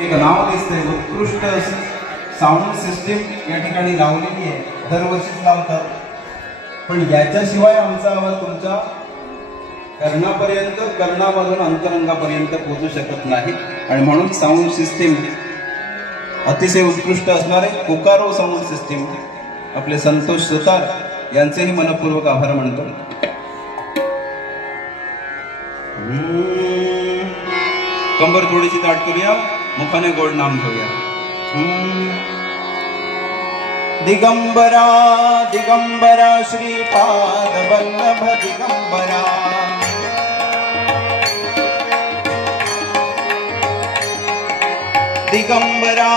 एक नाव दिसतंय, उत्कृष्ट साऊंड सिस्टीम या ठिकाणी लावलेली आहे. दरवर्षीच लावतात, पण याच्याशिवाय आमचा आवाज तुमच्या कर्णापर्यंत, कर्णामधून अंतरंगापर्यंत पोहोचू शकत नाही. आणि म्हणून साऊंड सिस्टीम अतिशय उत्कृष्ट असणारे कोकारो साऊंड सिस्टीम आपले संतोष सुतार यांचेही मनपूर्वक आभार मानतो. कंबर थोडीशी ताट करूया, मुखाने गोड नाम घेऊया. दिगंबरा दिगंबरा श्रीपाद वल्लभ दिगंबरा, दिगंबरा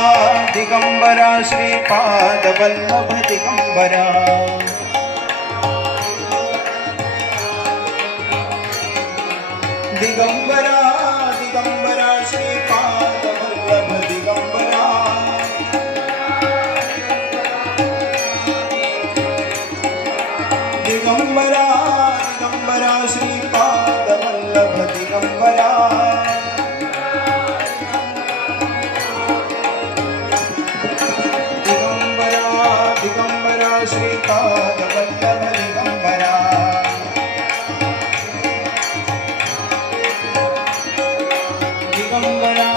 दिगंबरा श्रीपाद वल्लभ दिगंबरा, दिगंबरा दिगंबरा श्रीपाद वल्लभ दिगंबरा, दिगंबरा दिगंबरा श्रीपाद वल्लभ दिगंबरा, दिगंबरा दिगंबरा श्रीपाद वल्लभ दिगंबरा, दिगंबरा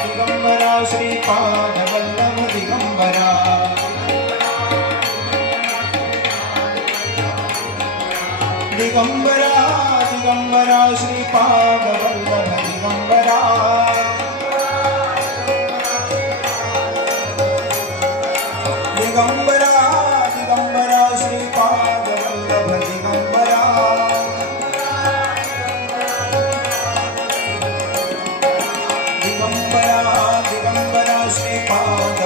दिगंबरा श्रीपाद वल्लभ दिगंबरा, दिगंबरा दिगंबरा श्रीपाद वल्लभ दिगंबरा, दिगंबरा दिगंबरा श्रीपाद वल्लभ दिगंबरा, दिगंबरा दिगंबरा श्रीपाद